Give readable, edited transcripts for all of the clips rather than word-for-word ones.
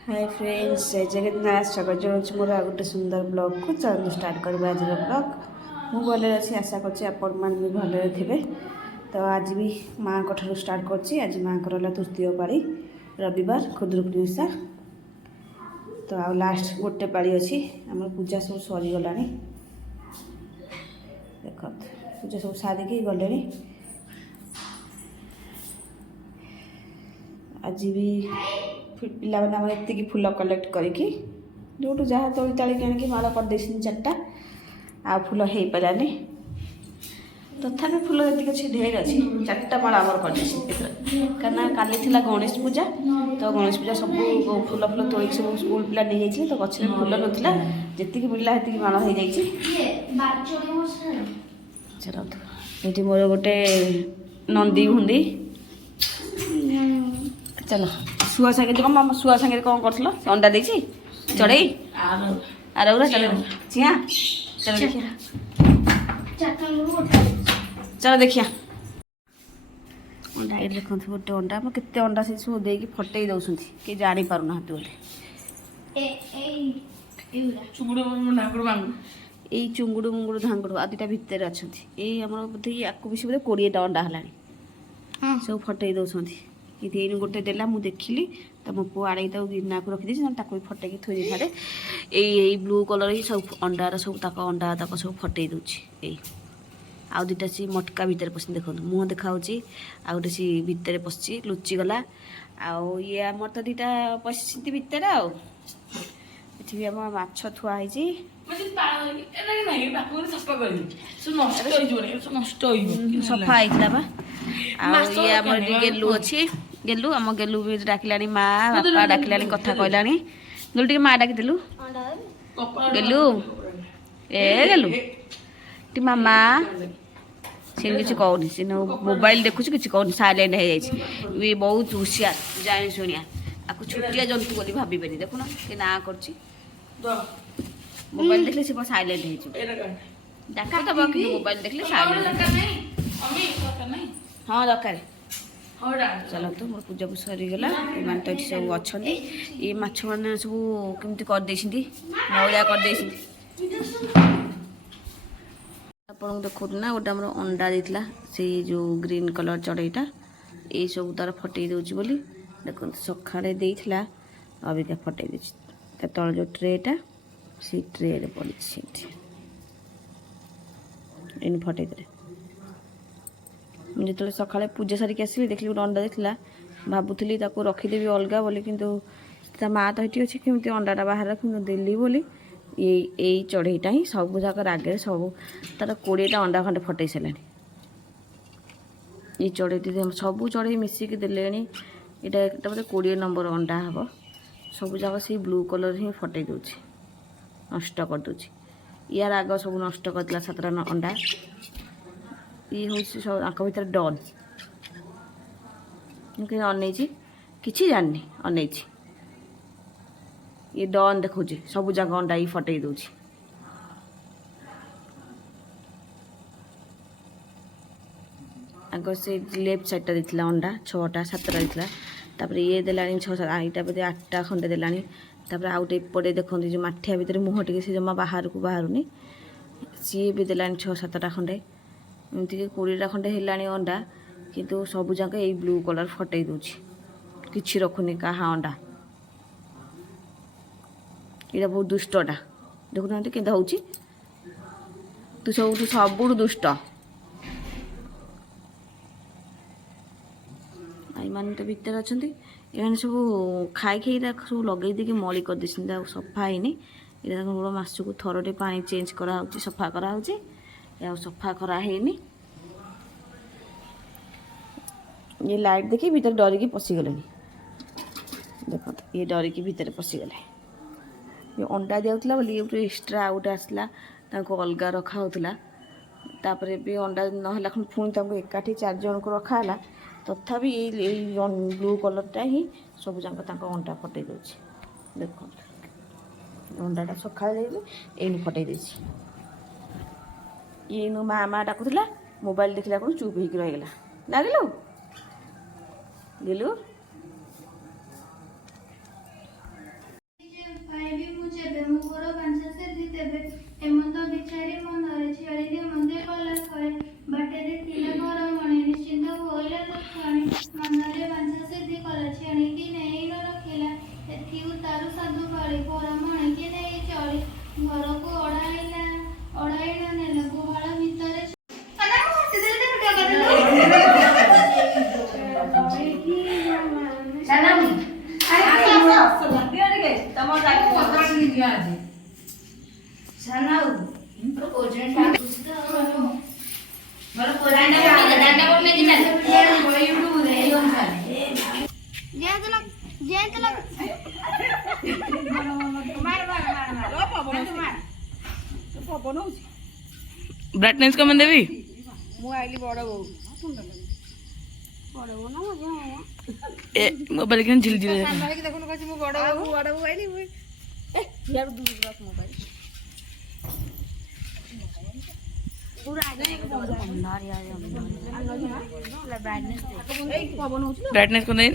Hi friends जय जगन्नाथ स्वागत जनाऊँ मोर आ गोटे सुंदर ब्लॉग को चलते स्टार्ट करवा आज ब्लॉग मु भले अच्छी आशा कर भले थे। तो आज भी माँ ठार स्टार्ट कर आज माँ को तृतीय पाड़ी रविवार खुदुरुकुणी ओषा। तो आ लास्ट गोटे पाड़ी अच्छी आम पूजा सब सरीगला देख पूजा सब सारिकी गले। आज भी पिला मैंने एति फुल कलेक्ट करके जो जहाँ तोली ताली आनिक माला करदे 4टा आ फुल हो पारानी तथापि फुल जी अच्छी ढेर अच्छी 4टा माला आमर कर कहना काली थी गणेश पूजा। तो गणेश पूजा सब फुल फुल तोलिक सब स्कूल पिला नहीं जाइए तो गच फुल नाला जी मिलला से माला हो जाती। मोर गोटे नंदी भुंदी चलो शुआ सागे जो मामा शुआ सागे कौन कर अंडा दे चढ़ई आरौरा चलो चिया चलो देखिए चलो देखिए अंडा ये देखो गोटे अंडा केते अंडा से सब देकी फटई दौरान कि जापार ना यही चुंगुड़ मुंगुड़ धांगुड़ आ दुटा भितर अच्छा यही बोधे या भी बोधे 20टा अंडा है सब फटई दौरान कि गोटे देला मुझे देखिली तो मो पु आड़े गिरना को रखी भी फटेक थोड़ी थारे यही ब्लू कलर ही सब अंडार सब अंडा तक सब फटई दूसरी आउ दुटा सी मटका भितर पशि देखो मुँह देखा आ गोटे सी भितर पशि लुचि गला आउ ये आमर तो दुटा पशि भितर आम माछ थुआई सफा होता ये आम गेलु अच्छी गेलु आम गेलु भी डाकिला माँ बापा डाकिला कथा कहला गेलु टे माँ डाकिदेलु गेलु ए गेलु टी मामा सी किसी कहनी सी मोबाइल देखुच कि कहनी साइलेंट हो जाए बहुत हुशियार जाए शुणिया आपको छुट्टिया जंतु बोली भावे देखुन कि ना कर मोबाइल देखले से साइलेंट हो मोबाइल देखले साइलेंट हाँ दरकार चलो तो मोर पूजा को सरीगला तो सब अच्छा ये माछ मैंने सब कमी करदे मौलिया करदे आप देखो ना गोटे आम अंडा देता से जो ग्रीन कलर चढ़ईटा ये सब तार फटई दूसरी बोली देखो सका देता अबिका फटई दूसरी तल जो ट्रेटा से ट्रे पड़ी फटई दे जो सका पूजा सारिक आसली देखली गोटे अंडा देता भावुली रखीदेवी अलग बोली कि माँ तो ये अच्छी कमी अंडाटा बाहर रख देली बोली ये चढ़ईटा ही सब जाक आगे सब तार 20टा अंडा खंडे फटई सारे ये चढ़ई सब चढ़ई मिसिक देले यहाँ बोधे 20 नंबर अंडा हम सब जाक से ब्लू कलर ही फटई दूसरी नष्ट कर दूसरी यार आग सब नष्ट कर 7टा अंडा ये हूँ सब आंक भर डन अनई कि जानी अनई ये डन देखो सब जगह अंडा ही फटई दूसरी आग से लेफ्ट साइडटा देता अंडा 6टा 7टा देता तापर ये देला 6 यहाँ बोधे 8टा खंडे देला तापर आउ गोटे एपटे देखते जो माठिया भितर मुँह टे से जमा बाहर को बाहरुनी सी भी देला 6-7टा खंडे एमती 20टा खंडे है अंडा किंतु सब जाक ये ब्लू कलर फटई दूसरी कि रखुनी क्या अंडा ये बहुत दुष्टटा देखुना के तू सब दुष्ट माने तो भितर अच्छा ये सब खाई खाई सब लगे देखिए मली कर सफा है बड़ा मसक थरटे पा चेंज करा सफा करा सफा करा है ये लाइट देखिए भीतर डरिकी पशिगले देख ये डरिकी भीतर पशिगले ये अंडा दिया बोली ये एक्सट्रा गोटे आसला अलग रखा होता तापर भी अंडा ना पुणी एकाठी 4 जन को रखाला तथापि ये ब्लू कलरटा ही सब जाक अंडा फटई दूसरी देख अंडाटा सका ये फटई देसी ये माँ माँ डाकुला मोबाइल देखला को चुप हो रहीगला ना गेलु गेलु ब्राइटनेस कम देवी मोबाइल के झिल झिल ब्राइटनेस को नहीं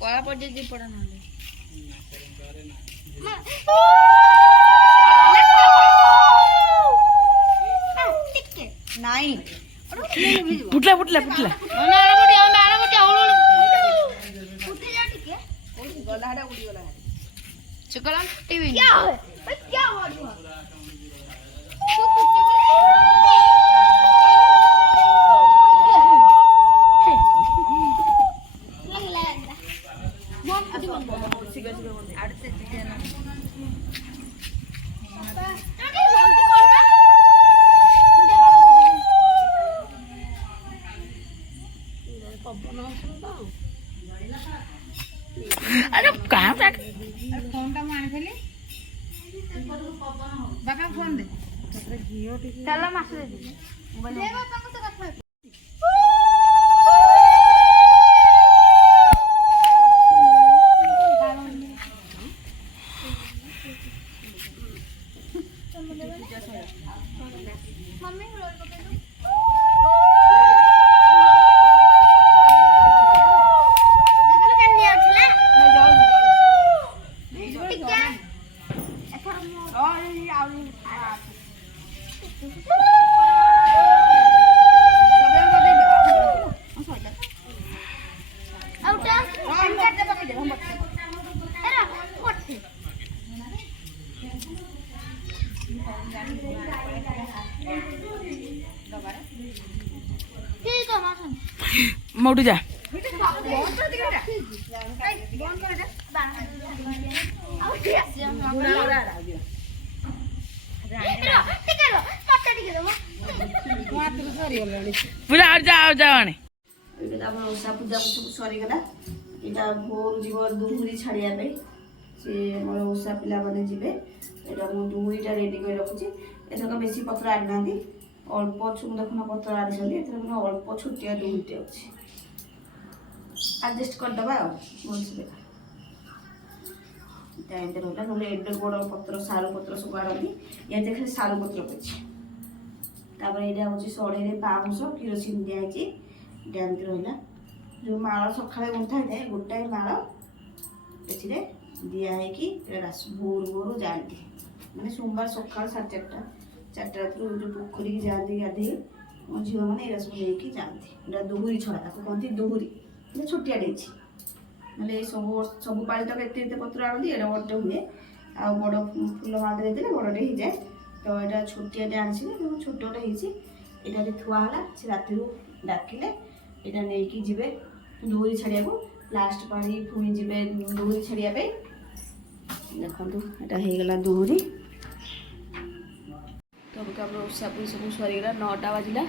कला पड़े पड़ा नहीं फुटला फुटला फुटला चुकला टीवी क्या है क्या हुआ अरे कहाँ तक फोन टा मार फेली बाबा फोन दे चलो मास दे मोबाइल देबो तको तो रख मम्मी रोल पके दो मोटू जा पूजा जाओ जाओ ओषा पूजा सब सरीगला यहाँ भोर जीव दुहुरी छाड़िया से मोर ओषा पिला मैंने जी दुहुरीटा रेडी कर रखुची एथक बेसी पत्र आनी ना अल्प देखुन पत्र आनी अल्प छोटिया दुहुरीटे अच्छे आडजस्ट करदे टाइम रहा ना एडे बड़ पत्र सारू पत्र सब आड़ती या देखे सारू पत्र पड़े यहाँ हूँ सड़े पाउंश किरोसिन दिखाई एमती रहा जो माल सका गुंथा जाए गोटाए माल ए दिखाई भोर भोर जाती मैंने सोमवार सका 4:30 रात जो पोखरी की जाती गाधे मो झील मैंने ये सब लेकिन जाती दुहुरी छड़ा कहती दुहुरी छोटिया मतलब सब सब पाली तक एत पत्र आनती एटा बड़े हुए आ बड़ फुल माल देते बड़े हो जाए तो यहाँ छोटिया आनी छोटे यहाँ थुआला से राति डाकिले यहाँ नहीं जी दुहुरी छाड़िया को लास्ट पानी पुणी जी दुहुरी छाड़िया देखो यहाँ होगला दुहुरी तो आम ओषा पूरी सब सरीगला 9टा बाजिला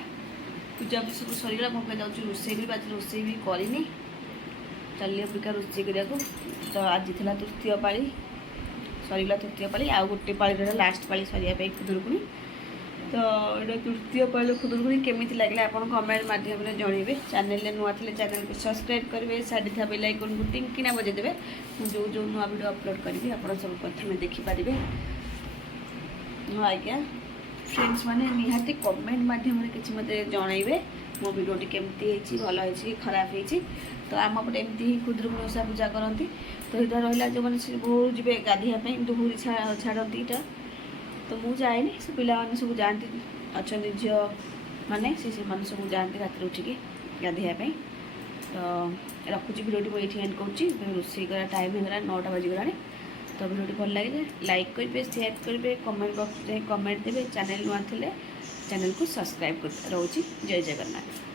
पूजा पूरी सब सरीगला मुझे जाऊँ रोसे भी बाजी रोसे भी करनी चलिए अबिका रोसे करा तो आज थी तृतीय पाली सरीगला तृतीय पाली आ गोटे पाली रहा लास्ट पाली सरिया खुदुरकुणी तो ये तृतीय पाली खुदुरकुणी केमी लगे आप कमेंट मध्यम जनइबे चैनल नुआ थे चैनल को सब्सक्राइब करेंगे साइड था बेल आइकन को टिंकिना बजेदेवे जो जो नुआ वीडियो अपलोड करी आप सब प्रथम देखिपारे हाँ आज्ञा फ्रेंड्स मैंने निहाती कमेंट मध्यम किसी मत जनइबे मो वीडियोटी केमती भल कि खराब होती तो आम पटे एमती ही खुदुरकुणी ओषा पूजा करती तो यहाँ रहा जो मैंने भोर जी गाधियापी दुहुरी छाड़ती यहाँ तो मुझे जाएनि से पिलाने सब जाती अच्छा झील मैंने से सब जाती रात उठिकी गाधेवाई तो रखुची भिडियो ये एंड कर रोषे करा टाइम होगा 9टा बाजिगला तो भिडियो भल लगे लाइक करेंगे शेयर करेंगे कमेंट बॉक्स में कमेंट देवे चैनल नुआ थे चैनल को सब्सक्राइब कर रोची जय जगन्नाथ।